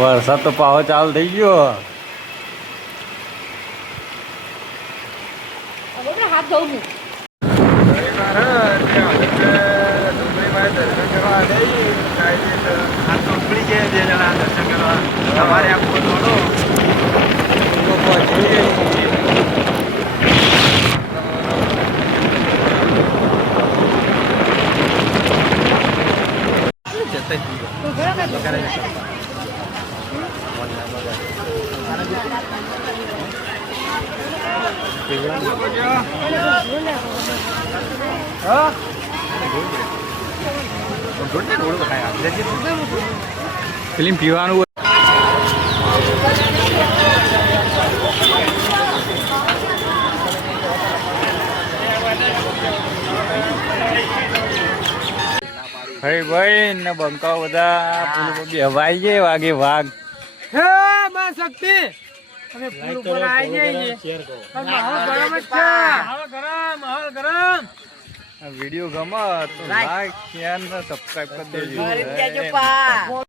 વરસાદ તો પાવો ચાલુ થઈ ગયો. હાથ ધોવું તમારે આખો ફિલ્મ પીવાનું ભાઈ ને બંકાઓ બધા પૂરું હવાઈ જાય વાગે વાઘ હે માં શક્તિ અમે પૂલ ઉપર આવી જઈએ માહોલ ગરમ જ છે માહોલ ગરમ વિડીયો ગમે તો લાઈક શેર ને સબસ્ક્રાઇબ કરી દેજો.